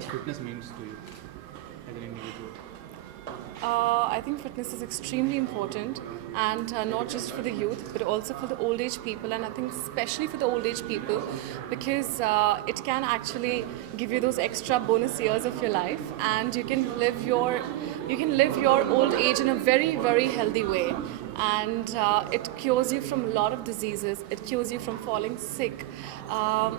does fitness means to you as an individual? I think fitness is extremely important, and not just for the youth but also for the old age people, and I think especially for the old age people, because it can actually give you those extra bonus years of your life, and you can live your old age in a very, very healthy way, and it cures you from a lot of diseases. It cures you from falling sick. um,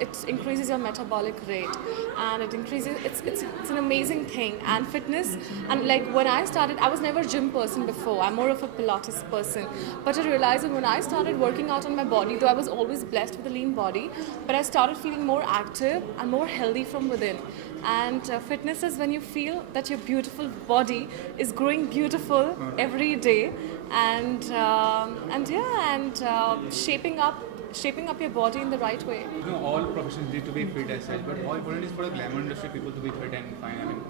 it increases your metabolic rate, and it increases, it's an amazing thing. And fitness, and like when I started, I was never a gym person before. I'm more of a Pilates person, but I realized that when I started working out on my body, though I was always blessed with a lean body, but I started feeling more active and more healthy from within. And fitness is when you feel that your beautiful body is growing beautiful every day, and yeah, and shaping up your body in the right way. You know, all professions need to be fit as such, but how important is for the glamour industry people to be fit and fine, I mean,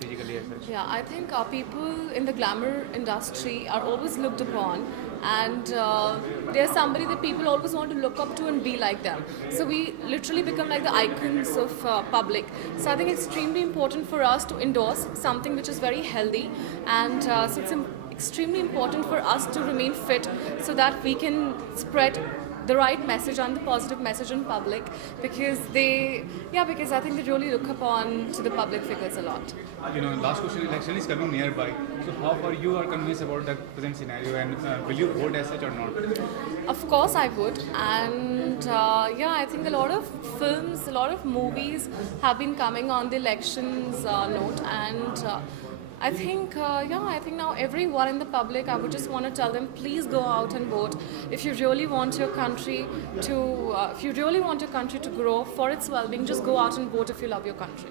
physically as such? Yeah, I think people in the glamour industry are always looked upon, and they're somebody that people always want to look up to and be like them. So we literally become like the icons of public. So I think it's extremely important for us to endorse something which is very healthy, and so it's extremely important for us to remain fit so that we can spread the right message and the positive message in public, because because I think they really look upon to the public figures a lot. You know, last question, election is coming nearby. So how far you are convinced about the present scenario, and will you vote as such or not? Of course I would, and I think a lot of films, a lot of movies have been coming on the elections note, and I think now everyone in the public, I would just want to tell them, please go out and vote. If you really want your country to grow for its well-being, just go out and vote if you love your country.